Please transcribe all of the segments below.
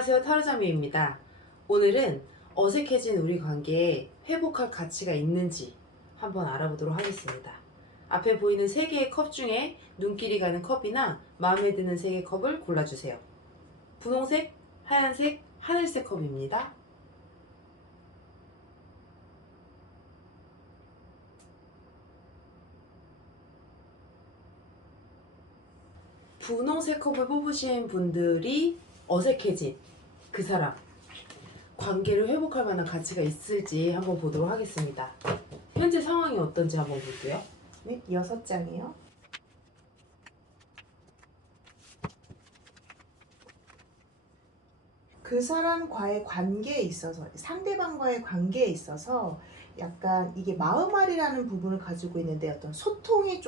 안녕하세요, 타로장미입니다. 오늘은 어색해진 우리 관계에 회복할 가치가 있는지 한번 알아보도록 하겠습니다. 앞에 보이는 3개의 컵 중에 눈길이 가는 컵이나 마음에 드는 3개의 컵을 골라주세요. 분홍색, 하얀색, 하늘색 컵입니다. 분홍색 컵을 뽑으신 분들이 어색해진 그 사람, 관계를 회복할 만한 가치가 있을지 한번 보도록 하겠습니다. 현재 상황이 어떤지 한번 볼게요. 네, 6장이요. 그 사람과의 관계에 있어서, 상대방과의 관계에 있어서 약간 이게 마음앓이라는 부분을 가지고 있는데 어떤 소통의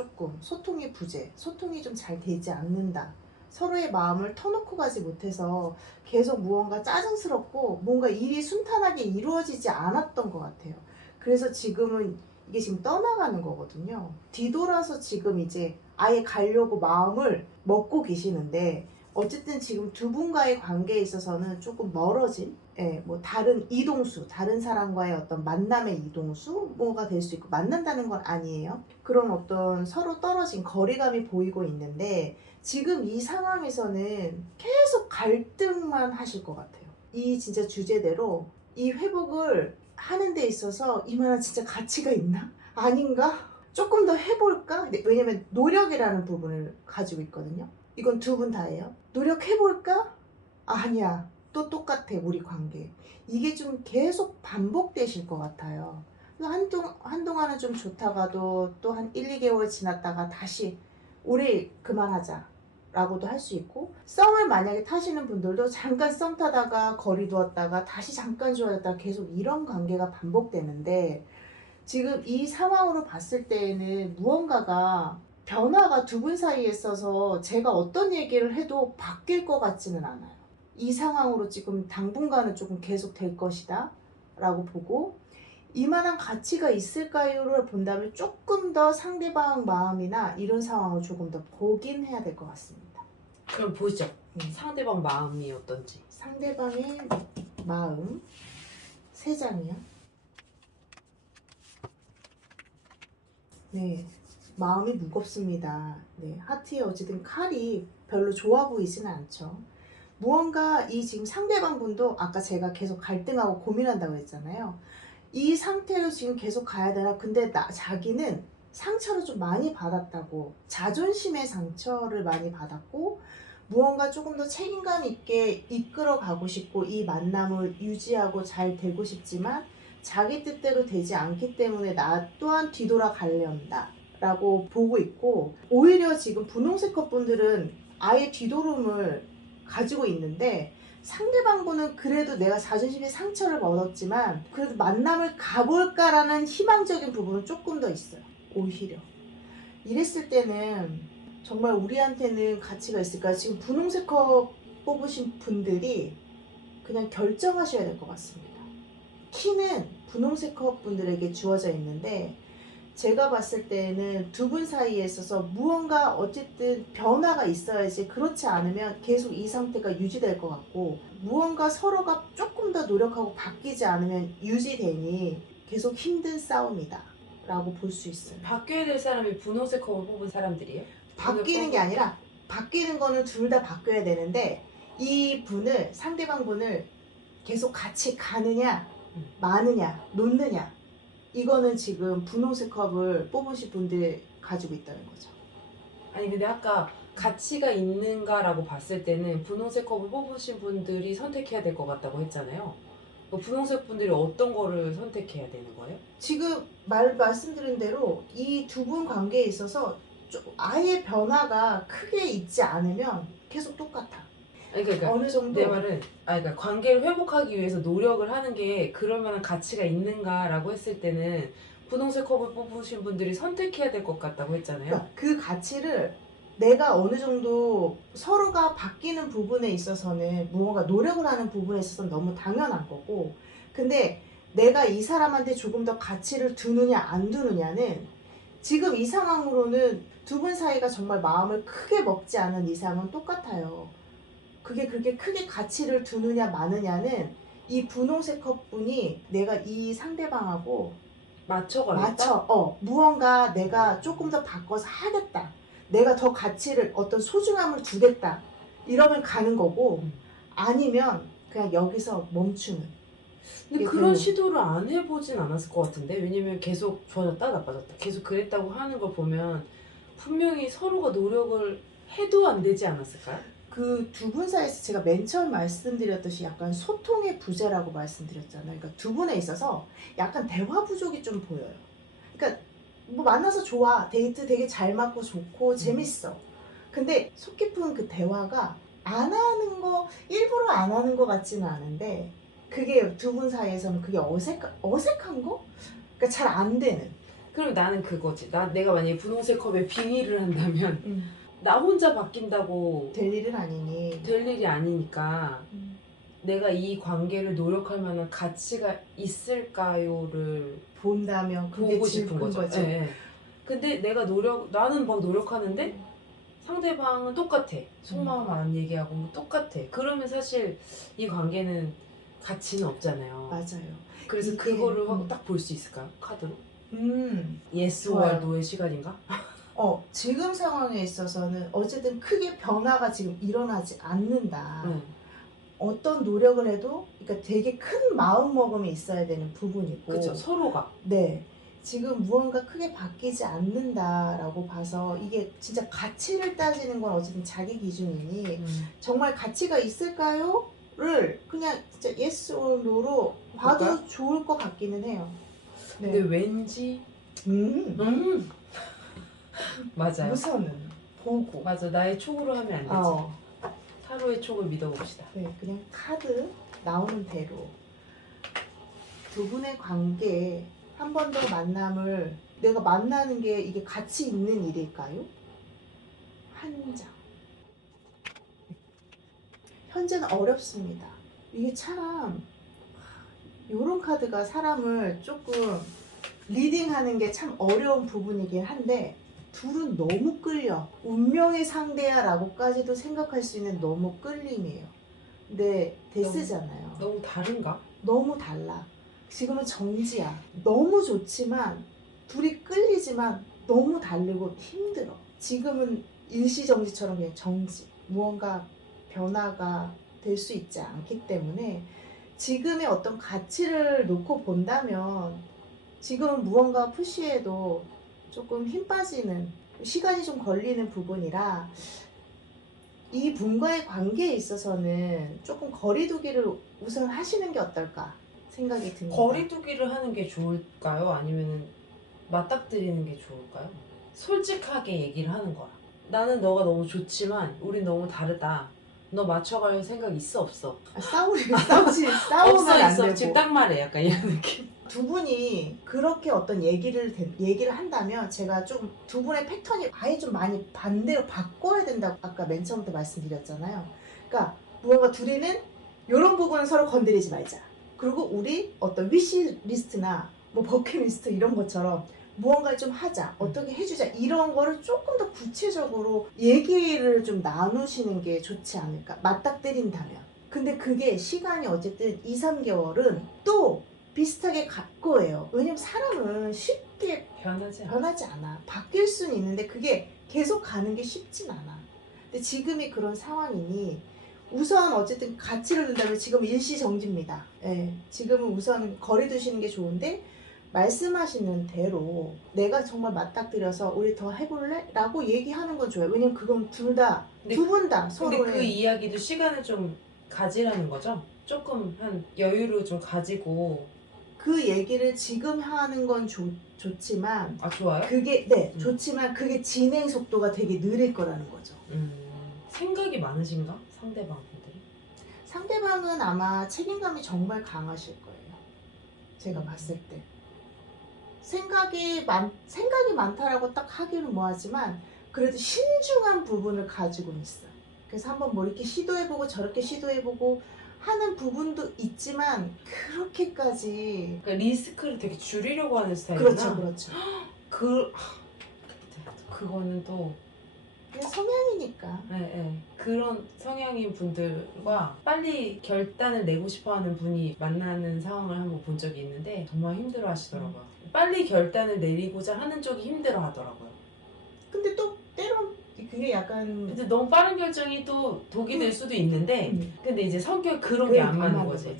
부재, 소통이 좀 잘 되지 않는다. 서로의 마음을 터놓고 가지 못해서 계속 무언가 짜증스럽고 뭔가 일이 순탄하게 이루어지지 않았던 것 같아요. 그래서 지금은 이게 지금 떠나가는 거거든요. 뒤돌아서 지금 이제 아예 가려고 마음을 먹고 계시는데 어쨌든 지금 두 분과의 관계에 있어서는 조금 멀어진, 뭐 다른 이동수, 다른 사람과의 어떤 만남의 이동수 뭐가 될 수 있고, 만난다는 건 아니에요. 그런 어떤 서로 떨어진 거리감이 보이고 있는데 지금 이 상황에서는 계속 갈등만 하실 것 같아요. 이 진짜 주제대로 이 회복을 하는 데 있어서 이만한 진짜 가치가 있나? 아닌가? 조금 더 해볼까? 왜냐면 노력이라는 부분을 가지고 있거든요. 이건 두 분 다예요. 노력해볼까? 아니야. 또 똑같아, 우리 관계. 이게 좀 계속 반복되실 것 같아요. 한동안은 좀 좋다가도 또 한 1, 2개월 지났다가 다시 우리 그만하자 라고도 할 수 있고, 썸을 만약에 타시는 분들도 잠깐 썸 타다가 거리 두었다가 다시 잠깐 좋아졌다가 계속 이런 관계가 반복되는데, 지금 이 상황으로 봤을 때에는 무언가가 변화가 두 분 사이에 있어서 제가 어떤 얘기를 해도 바뀔 것 같지는 않아요. 이 상황으로 지금 당분간은 조금 계속 될 것이다 라고 보고, 이만한 가치가 있을까요를 본다면 조금 더 상대방 마음이나 이런 상황을 조금 더 보긴 해야 될 것 같습니다. 그럼 보시죠. 상대방 마음이 어떤지. 상대방의 마음 3장이요. 네, 마음이 무겁습니다. 네, 하트에 어쨌든 칼이 별로 좋아 보이지는 않죠. 무언가 이 지금 상대방 분도 아까 제가 계속 갈등하고 고민한다고 했잖아요. 이 상태로 지금 계속 가야 되나? 근데 자기는 상처를 좀 많이 받았다고, 자존심의 상처를 많이 받았고, 무언가 조금 더 책임감 있게 이끌어 가고 싶고 이 만남을 유지하고 잘 되고 싶지만 자기 뜻대로 되지 않기 때문에 나 또한 뒤돌아가려한다 라고 보고 있고, 오히려 지금 분홍색 컵분들은 아예 뒤돌음을 가지고 있는데, 상대방 분은 그래도 내가 자존심에 상처를 얻었지만 그래도 만남을 가볼까라는 희망적인 부분은 조금 더 있어요. 오히려 이랬을 때는 정말 우리한테는 가치가 있을까? 지금 분홍색 컵 뽑으신 분들이 그냥 결정하셔야 될 것 같습니다. 키는 분홍색 컵 분들에게 주어져 있는데, 제가 봤을 때는 두 분 사이에 있어서 무언가 어쨌든 변화가 있어야지, 그렇지 않으면 계속 이 상태가 유지될 것 같고, 무언가 서로가 조금 더 노력하고 바뀌지 않으면 유지되니 계속 힘든 싸움이다 라고 볼 수 있어요. 바뀌어야 될 사람이 분홍색 컵을 뽑은 사람들이에요? 바뀌는 게 아니라, 바뀌는 거는 둘 다 바뀌어야 되는데 이 분을, 상대방 분을 계속 같이 가느냐 마느냐 놓느냐, 이거는 지금 분홍색 컵을 뽑으신 분들이 가지고 있다는 거죠. 아니 근데 아까 가치가 있는가라고 봤을 때는 분홍색 컵을 뽑으신 분들이 선택해야 될 것 같다고 했잖아요. 분홍색 분들이 어떤 거를 선택해야 되는 거예요? 지금 말씀드린 대로 이 두 분 관계에 있어서 아예 변화가 크게 있지 않으면 계속 똑같아. 아니 그러니까 어느 정도 내 말은, 그러니까 관계를 회복하기 위해서 노력을 하는 게 그럴 만한 가치가 있는가라고 했을 때는 분홍색 컵을 뽑으신 분들이 선택해야 될 것 같다고 했잖아요. 그러니까 그 가치를 내가 어느 정도 서로가 바뀌는 부분에 있어서는, 무언가 노력을 하는 부분에 있어서는 너무 당연한 거고, 근데 내가 이 사람한테 조금 더 가치를 두느냐 안 두느냐는 지금 이 상황으로는 두 분 사이가 정말 마음을 크게 먹지 않은 이상은 똑같아요. 그게 그렇게 크게 가치를 두느냐 마느냐는 이 분홍색 컵분이 내가 이 상대방하고 맞춰가겠다? 무언가 내가 조금 더 바꿔서 하겠다. 내가 더 가치를 어떤 소중함을 두겠다. 이러면 가는 거고 음. 아니면 그냥 여기서 멈추는. 근데 이게 그런 별로. 시도를 안 해보진 않았을 것 같은데 왜냐면 계속 좋아졌다 나빠졌다 계속 그랬다고 하는 걸 보면 분명히 서로가 노력을 해도 안 되지 않았을까요? 그 두 분 사이에서 제가 맨 처음 말씀드렸듯이 약간 소통의 부재라고 말씀드렸잖아요. 그러니까 두 분에 있어서 약간 대화 부족이 좀 보여요. 그러니까 뭐 만나서 좋아. 데이트 되게 잘 맞고 좋고 재밌어. 근데 속 깊은 그 대화가 안 하는 거, 일부러 안 하는 거 같지는 않은데 그게 두 분 사이에서는 그게 어색한 거? 그러니까 잘 안 되는. 그럼 나는 그거지 내가 만약에 분홍색 컵에 빙의를 한다면 나 혼자 바뀐다고 될 일은 아니니. 될 일이 아니니까 내가 이 관계를 노력할 만한 가치가 있을까요를 본다면 그게 보고 싶은 질문 거죠. 예, 예. 근데 나는 막 노력하는데 상대방은 똑같아. 속마음 안 얘기하고 뭐 똑같아. 그러면 사실 이 관계는 가치는 없잖아요. 맞아요. 그래서 이게, 그거를 딱 볼 수 있을까요? 카드로? yes or 좋아요. no의 시간인가? 지금 상황에 있어서는 어쨌든 크게 변화가 지금 일어나지 않는다. 응. 어떤 노력을 해도 그러니까 되게 큰 마음먹음이 있어야 되는 부분이고. 그쵸. 서로가. 네. 지금 무언가 크게 바뀌지 않는다라고 봐서 이게 진짜 가치를 따지는 건 어쨌든 자기 기준이니 정말 가치가 있을까요?를 그냥 진짜 yes or no로 봐도 볼까요? 좋을 것 같기는 해요. 근데 왠지 맞아요. 우선은 보고. 맞아. 나의 촉으로 하면 안 되지. 어. 타로의 촉을 믿어봅시다. 네, 그냥 카드 나오는 대로 두 분의 관계에 한 번 더 만남을 내가 만나는 게 이게 가치 있는 일일까요? 한 장. 현재는 어렵습니다. 이게 참 요런 카드가 사람을 조금 리딩하는 게 참 어려운 부분이긴 한데 둘은 너무 끌려. 운명의 상대야 라고까지도 생각할 수 있는 너무 끌림이에요. 근데 데스잖아요. 너무 다른가? 너무 달라. 지금은 정지야. 너무 좋지만 둘이 끌리지만 너무 다르고 힘들어. 지금은 일시정지처럼 그냥 정지. 무언가 변화가 될 수 있지 않기 때문에 지금의 어떤 가치를 놓고 본다면 지금은 무언가 푸시해도 조금 힘 빠지는 시간이 좀 걸리는 부분이라 이 분과의 관계에 있어서는 조금 거리두기를 우선 하시는 게 어떨까 생각이 듭니다. 거리두기를 하는 게 좋을까요? 아니면 맞닥뜨리는 게 좋을까요? 솔직하게 얘기를 하는 거야. 나는 너가 너무 좋지만 우린 너무 다르다. 너 맞춰갈 생각 있어 없어? 싸우면 없어 안 있어. 되고. 지금 딱 말해. 약간 이런 느낌. 두 분이 그렇게 어떤 얘기를 한다면 제가 좀 두 분의 패턴이 아예 좀 많이 반대로 바꿔야 된다고 아까 맨 처음부터 말씀드렸잖아요. 그러니까 무언가 둘이는 이런 부분은 서로 건드리지 말자. 그리고 우리 어떤 위시 리스트나 뭐 버킷리스트 이런 것처럼 무언가를 좀 하자. 어떻게 해주자. 이런 거를 조금 더 구체적으로 얘기를 좀 나누시는 게 좋지 않을까. 맞닥뜨린다면. 근데 그게 시간이 어쨌든 2, 3개월은 또 비슷하게 갈 거예요. 왜냐면 사람은 쉽게 변하지 않아. 바뀔 수는 있는데 그게 계속 가는 게 쉽진 않아. 근데 지금이 그런 상황이니 우선 어쨌든 가치를 둔다면 지금 일시정지입니다. 예, 지금은 우선 거리 두시는 게 좋은데 말씀하시는 대로 내가 정말 맞닥뜨려서 우리 더 해볼래? 라고 얘기하는 건 좋아요. 왜냐면 그건 두 분 다 근데 서로의 그 이야기도 시간을 좀 가지라는 거죠? 조금 한 여유를 좀 가지고. 그 얘기를 지금 하는 건 좋지만 아 좋아요? 그게 좋지만 그게 진행 속도가 되게 느릴 거라는 거죠. 생각이 많으신가? 상대방 분들이? 상대방은 아마 책임감이 정말 강하실 거예요. 제가 봤을 때. 생각이 많다라고 딱 하기는 뭐하지만 그래도 신중한 부분을 가지고 있어. 그래서 한번 뭐 이렇게 시도해보고 저렇게 시도해보고 하는 부분도 있지만 그렇게까지 그러니까 리스크를 되게 줄이려고 하는 스타일이구나. 그렇죠. 그거는 또 그냥 성향이니까. 네, 네. 그런 성향인 분들과 빨리 결단을 내고 싶어하는 분이 만나는 상황을 한번 본 적이 있는데 정말 힘들어 하시더라고요. 빨리 결단을 내리고자 하는 쪽이 힘들어 하더라고요. 근데 또 때론 그게 약간 근데 너무 빠른 결정이 또 독이 될 수도 있는데 근데 이제 성격 그런 게 안 맞는 거지.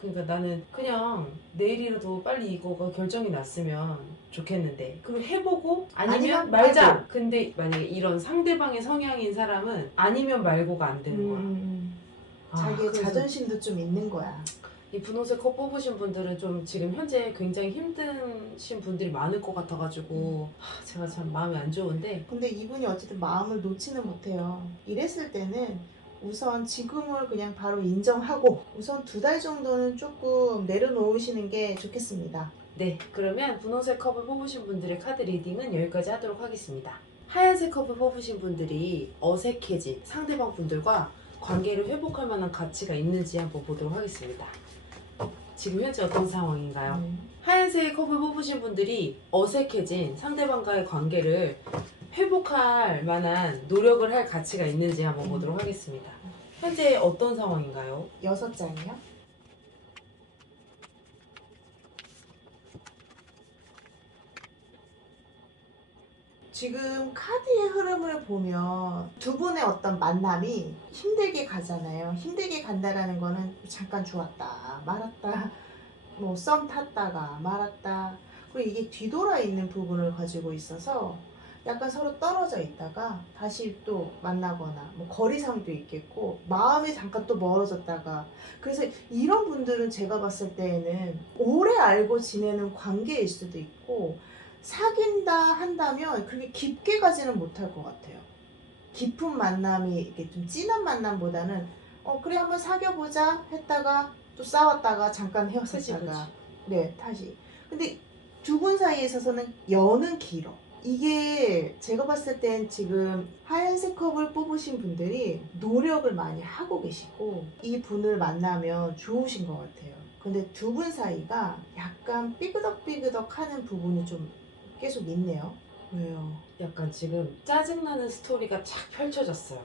그러니까 나는 그냥 내일이라도 빨리 이거가 결정이 났으면 좋겠는데 그리고 해보고 아니면 아니면 말자. 말고. 근데 만약에 이런 상대방의 성향인 사람은 아니면 말고가 안 되는 거야. 자기의 그래서 자존심도 좀 있는 거야. 이 분홍색 컵 뽑으신 분들은 좀 지금 현재 굉장히 힘드신 분들이 많을 것 같아가지고 제가 참 마음이 안 좋은데 근데 이분이 어쨌든 마음을 놓지는 못해요. 이랬을 때는 우선 지금을 그냥 바로 인정하고 우선 2달 정도는 조금 내려놓으시는 게 좋겠습니다. 네, 그러면 분홍색 컵을 뽑으신 분들의 카드 리딩은 여기까지 하도록 하겠습니다. 하얀색 컵을 뽑으신 분들이 어색해진 상대방 분들과 관계를 회복할 만한 가치가 있는지 한번 보도록 하겠습니다. 지금 현재 어떤 상황인가요? 하얀색 컵을 뽑으신 분들이 어색해진 상대방과의 관계를 회복할 만한 노력을 할 가치가 있는지 한번 보도록 하겠습니다. 현재 어떤 상황인가요? 6장이요. 지금 카드의 흐름을 보면 두 분의 어떤 만남이 힘들게 가잖아요. 힘들게 간다라는 거는 잠깐 좋았다 말았다, 뭐 썸 탔다가 말았다, 그리고 이게 뒤돌아 있는 부분을 가지고 있어서 약간 서로 떨어져 있다가 다시 또 만나거나 뭐 거리상도 있겠고 마음이 잠깐 또 멀어졌다가, 그래서 이런 분들은 제가 봤을 때에는 오래 알고 지내는 관계일 수도 있고 사귄다 한다면 그렇게 깊게 가지는 못할 것 같아요. 깊은 만남이 이렇게 좀 진한 만남보다는 그래 한번 사귀어보자 했다가 또 싸웠다가 잠깐 헤어졌다가 네 다시. 근데 두 분 사이에 있어서는 연은 길어. 이게 제가 봤을 땐 지금 하얀색 컵을 뽑으신 분들이 노력을 많이 하고 계시고 이 분을 만나면 좋으신 것 같아요. 근데 두 분 사이가 약간 삐그덕삐그덕 하는 부분이 좀 계속 있네요. 왜요? 약간 지금 짜증나는 스토리가 착 펼쳐졌어요.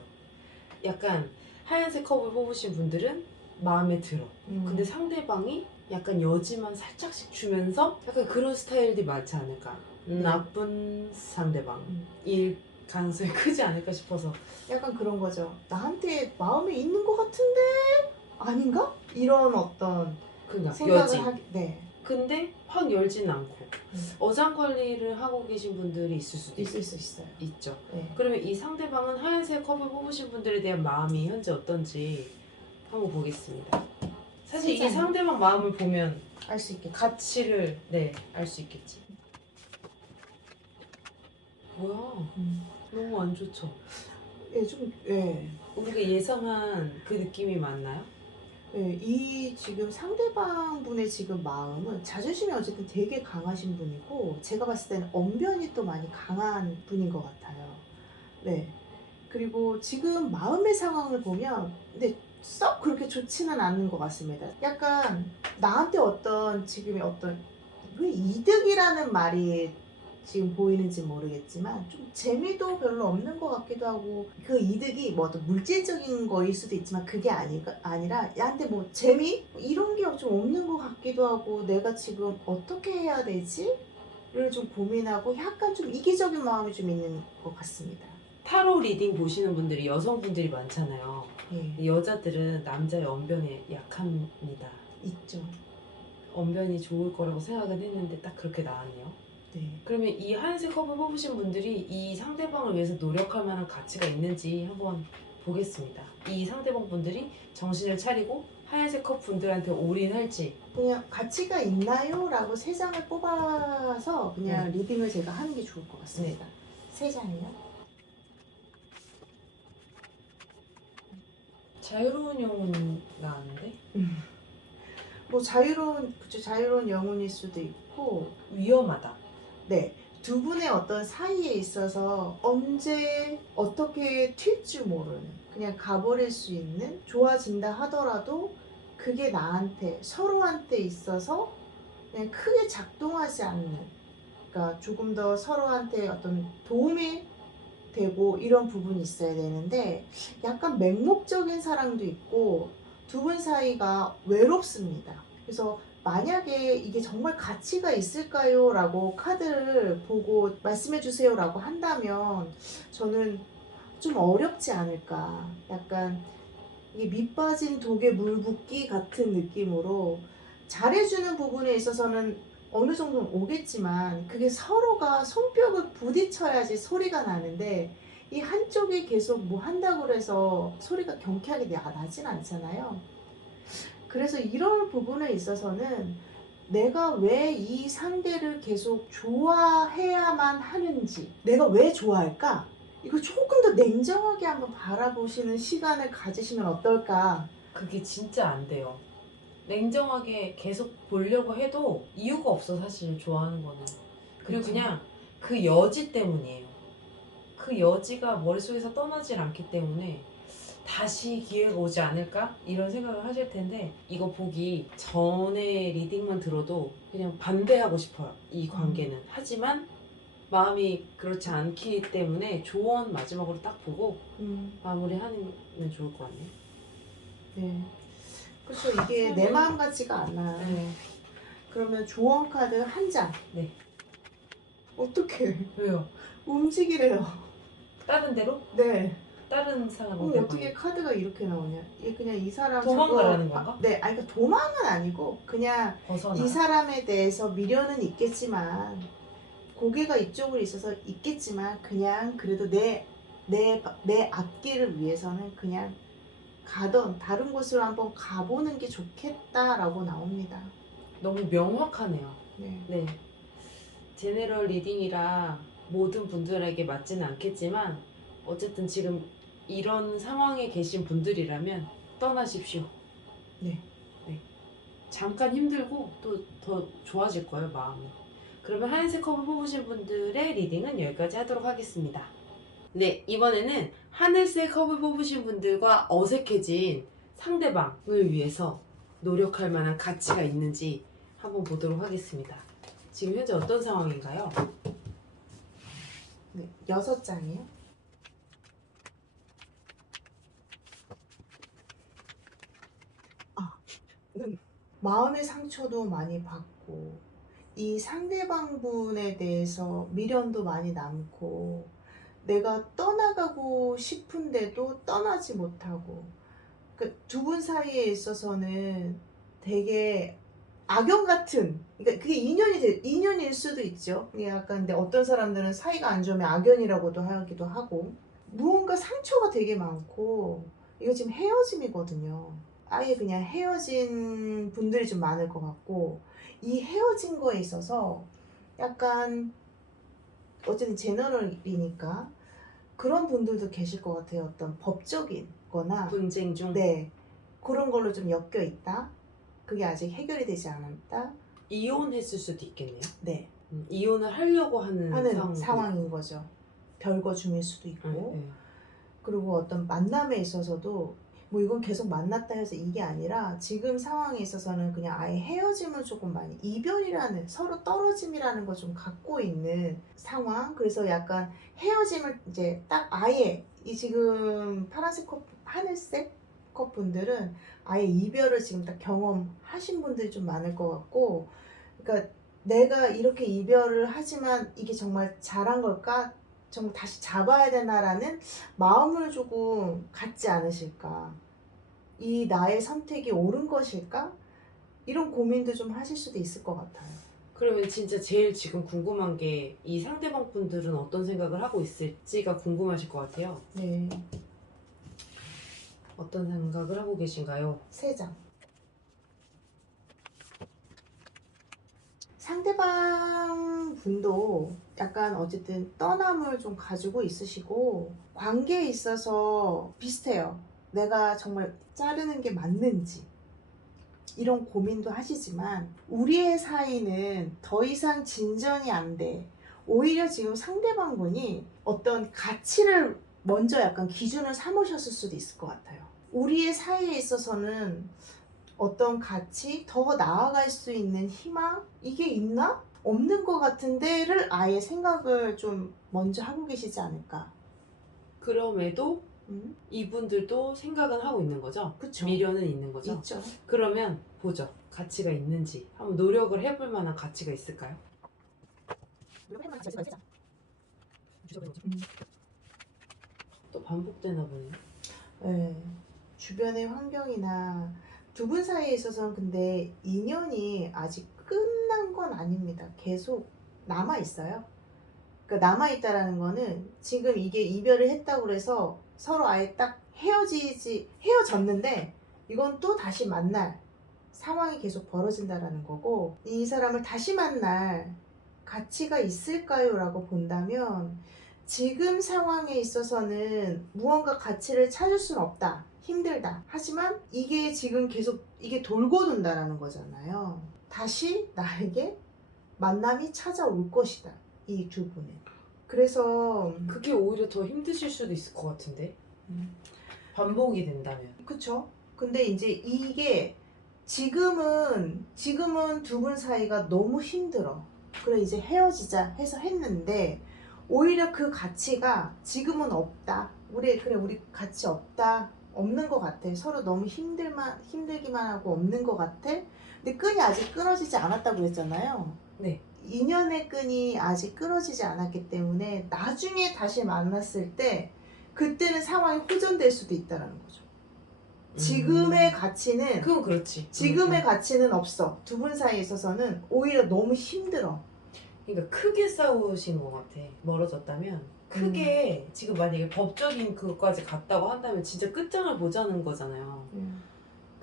약간 하얀색 컵을 뽑으신 분들은 마음에 들어. 근데 상대방이 약간 여지만 살짝씩 주면서 약간 그런 스타일들이 많지 않을까. 나쁜 상대방일 가능성이 크지 않을까 싶어서. 약간 그런 거죠. 나한테 마음이 있는 것 같은데 아닌가? 이런 어떤 그러니까 생각을 여지. 하게. 네. 근데 확 열진 않고 어장 관리를 하고 계신 분들이 있을 수도 있을 수 있어요. 있죠. 네. 그러면 이 상대방은 하얀색 컵을 뽑으신 분들에 대한 마음이 현재 어떤지 한번 보겠습니다. 사실 이게 상대방 마음을 보면 알 수 있겠죠. 가치를 알 수 있겠지. 뭐야? 너무 안 좋죠. 예, 좀 우리가 예상한 그 느낌이 맞나요? 네, 이 지금 상대방 분의 지금 마음은 자존심이 어쨌든 되게 강하신 분이고 제가 봤을 때는 언변이 또 많이 강한 분인 것 같아요. 네. 그리고 지금 마음의 상황을 보면 근데 썩 그렇게 좋지는 않는 것 같습니다. 약간 나한테 어떤 지금의 어떤 왜 이득이라는 말이 지금 보이는지 모르겠지만 좀 재미도 별로 없는 것 같기도 하고 그 이득이 뭐 어떤 물질적인 거일 수도 있지만 그게 아니라 얘한테 뭐 재미? 이런 게 좀 없는 것 같기도 하고 내가 지금 어떻게 해야 되지? 를 좀 고민하고 약간 좀 이기적인 마음이 좀 있는 것 같습니다. 타로 리딩 보시는 분들이 여성분들이 많잖아요. 예. 여자들은 남자의 언변에 약합니다. 있죠. 언변이 좋을 거라고 생각은 했는데 딱 그렇게 나왔네요. 네. 그러면 이 하얀색 컵을 뽑으신 분들이 이 상대방을 위해서 노력할 만한 가치가 있는지 한번 보겠습니다. 이 상대방 분들이 정신을 차리고 하얀색 컵 분들한테 올인할지. 그냥 가치가 있나요? 라고 3장을 뽑아서 그냥 리딩을 제가 하는 게 좋을 것 같습니다. 3장이요? 자유로운 영혼 나왔는데? 뭐 자유로운 영혼일 수도 있고 위험하다. 네. 두 분의 어떤 사이에 있어서 언제 어떻게 튈지 모르는, 그냥 가버릴 수 있는, 좋아진다 하더라도 그게 나한테 서로한테 있어서 그냥 크게 작동하지 않는, 그러니까 조금 더 서로한테 어떤 도움이 되고 이런 부분이 있어야 되는데 약간 맹목적인 사랑도 있고 두 분 사이가 외롭습니다. 그래서 만약에 이게 정말 가치가 있을까요? 라고 카드를 보고 말씀해 주세요 라고 한다면 저는 좀 어렵지 않을까. 약간 이게 밑 빠진 독에 물 붓기 같은 느낌으로 잘해주는 부분에 있어서는 어느 정도는 오겠지만 그게 서로가 손뼉을 부딪혀야지 소리가 나는데 이 한쪽이 계속 뭐 한다고 해서 소리가 경쾌하게 나진 않잖아요. 그래서 이런 부분에 있어서는 내가 왜 이 상대를 계속 좋아해야만 하는지, 내가 왜 좋아할까? 이거 조금 더 냉정하게 한번 바라보시는 시간을 가지시면 어떨까? 그게 진짜 안 돼요. 냉정하게 계속 보려고 해도 이유가 없어, 사실 좋아하는 거는. 그리고 그치. 그냥 그 여지 때문이에요. 그 여지가 머릿속에서 떠나질 않기 때문에 다시 기회가 오지 않을까? 이런 생각을 하실 텐데, 이거 보기 전에 리딩만 들어도 그냥 반대하고 싶어요, 이 관계는. 하지만 마음이 그렇지 않기 때문에 조언 마지막으로 딱 보고 마무리하면 좋을 것 같네요. 네. 그렇죠. 이게 내 마음 같지가 않아. 네. 그러면 조언 카드 한 장. 네. 어떻게 왜요? 움직이래요? 다른 데로? 네. 다른 사람 어떻게 카드가 이렇게 나오냐? 얘 그냥 이 사람 도망가라는 자꾸 건가? 네, 아니 그러니까 도망은 아니고 그냥 벗어나. 이 사람에 대해서 미련은 있겠지만 고개가 이쪽으로 있어서 있겠지만 그냥 그래도 내 앞길을 위해서는 그냥 가던 다른 곳으로 한번 가보는 게 좋겠다라고 나옵니다. 너무 명확하네요. 네. 네. 제네럴 리딩이라 모든 분들에게 맞지는 않겠지만 어쨌든 지금 이런 상황에 계신 분들이라면 떠나십시오. 네. 네. 잠깐 힘들고 또 더 좋아질 거예요, 마음이. 그러면 하얀색 컵을 뽑으신 분들의 리딩은 여기까지 하도록 하겠습니다. 네, 이번에는 하늘색 컵을 뽑으신 분들과 어색해진 상대방을 위해서 노력할 만한 가치가 있는지 한번 보도록 하겠습니다. 지금 현재 어떤 상황인가요? 네. 6장이요. 마음의 상처도 많이 받고 이 상대방 분에 대해서 미련도 많이 남고 내가 떠나가고 싶은데도 떠나지 못하고 그 두 분 사이에 있어서는 되게 악연 같은 그러니까 그게 인연일 수도 있죠. 이게 약간 근데 어떤 사람들은 사이가 안 좋으면 악연이라고도 하기도 하고 무언가 상처가 되게 많고 이거 지금 헤어짐이거든요. 아예 그냥 헤어진 분들이 좀 많을 것 같고 이 헤어진 거에 있어서 약간 어쨌든 제너럴이니까 그런 분들도 계실 것 같아요. 어떤 법적인 거나 분쟁 중 네 그런 걸로 좀 엮여 있다. 그게 아직 해결이 되지 않았다. 이혼했을 수도 있겠네요. 네 이혼을 하려고 하는 상황인 거죠. 별거 중일 수도 있고 네. 그리고 어떤 만남에 있어서도 뭐 이건 계속 만났다 해서 이게 아니라 지금 상황에 있어서는 그냥 아예 헤어짐을 조금 많이 이별이라는 서로 떨어짐이라는 걸 좀 갖고 있는 상황. 그래서 약간 헤어짐을 이제 딱 아예 이 지금 파란색 컵 하늘색 컵 분들은 아예 이별을 지금 딱 경험하신 분들이 좀 많을 것 같고 그러니까 내가 이렇게 이별을 하지만 이게 정말 잘한 걸까? 좀 다시 잡아야 되나라는 마음을 조금 갖지 않으실까? 이 나의 선택이 옳은 것일까? 이런 고민도 좀 하실 수도 있을 것 같아요. 그러면 진짜 제일 지금 궁금한 게 이 상대방 분들은 어떤 생각을 하고 있을지가 궁금하실 것 같아요. 네, 어떤 생각을 하고 계신가요? 3장. 상대방 분도 약간 어쨌든 떠남을 좀 가지고 있으시고 관계에 있어서 비슷해요. 내가 정말 자르는 게 맞는지 이런 고민도 하시지만 우리의 사이는 더 이상 진전이 안 돼. 오히려 지금 상대방 분이 어떤 가치를 먼저 약간 기준을 삼으셨을 수도 있을 것 같아요. 우리의 사이에 있어서는 어떤 가치, 더 나아갈 수 있는 희망? 이게 있나? 없는 것 같은데를 아예 생각을 좀 먼저 하고 계시지 않을까. 그럼에도 음, 이분들도 생각은 하고 있는 거죠? 그쵸. 미련은 있는 거죠? 있죠. 그러면 보죠. 가치가 있는지 한번 노력을 해볼 만한 가치가 있을까요? 또 반복되나 보네요. 네. 주변의 환경이나 두 분 사이에 있어서는 근데 인연이 아직 끝난 건 아닙니다. 계속 남아 있어요. 그러니까 남아 있다라는 거는 지금 이게 이별을 했다고 해서 서로 아예 딱 헤어졌는데 이건 또 다시 만날 상황이 계속 벌어진다라는 거고, 이 사람을 다시 만날 가치가 있을까요? 라고 본다면 지금 상황에 있어서는 무언가 가치를 찾을 수는 없다. 힘들다. 하지만 이게 지금 계속 이게 돌고 돈다라는 거잖아요. 다시 나에게 만남이 찾아올 것이다. 이 두 분은. 그래서 그게 오히려 더 힘드실 수도 있을 것 같은데. 반복이 된다면. 그쵸? 근데 이제 이게 지금은 두 분 사이가 너무 힘들어. 그래 이제 헤어지자 해서 했는데 오히려 그 가치가 지금은 없다. 우리 가치 없다. 없는 것 같아. 서로 너무 힘들기만 하고 없는 것 같아. 근데 끈이 아직 끊어지지 않았다고 했잖아요. 네. 인연의 끈이 아직 끊어지지 않았기 때문에 나중에 다시 만났을 때 그때는 상황이 호전될 수도 있다라는 거죠. 지금의 가치는 그건 그렇지. 지금의 가치는 없어. 두 분 사이에 있어서는 오히려 너무 힘들어. 그러니까 크게 싸우신 것 같아. 멀어졌다면 크게 지금 만약에 법적인 그것까지 갔다고 한다면 진짜 끝장을 보자는 거잖아요.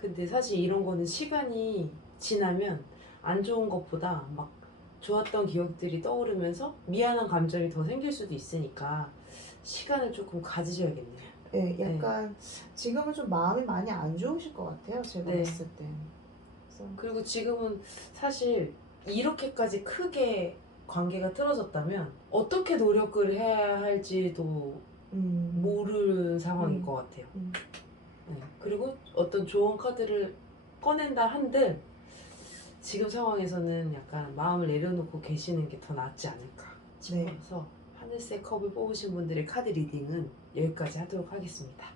근데 사실 이런 거는 시간이 지나면 안 좋은 것보다 막 좋았던 기억들이 떠오르면서 미안한 감정이 더 생길 수도 있으니까 시간을 조금 가지셔야겠네요. 네, 약간 지금은 좀 마음이 많이 안 좋으실 것 같아요. 제가 네. 봤을 때. 그래서 그리고 지금은 사실 이렇게까지 크게 관계가 틀어졌다면 어떻게 노력을 해야 할지도 모르는 상황일 것 같아요. 네. 그리고 어떤 좋은 카드를 꺼낸다 한들 지금 상황에서는 약간 마음을 내려놓고 계시는 게 더 낫지 않을까 싶어서 하늘색 컵을 뽑으신 분들의 카드 리딩은 여기까지 하도록 하겠습니다.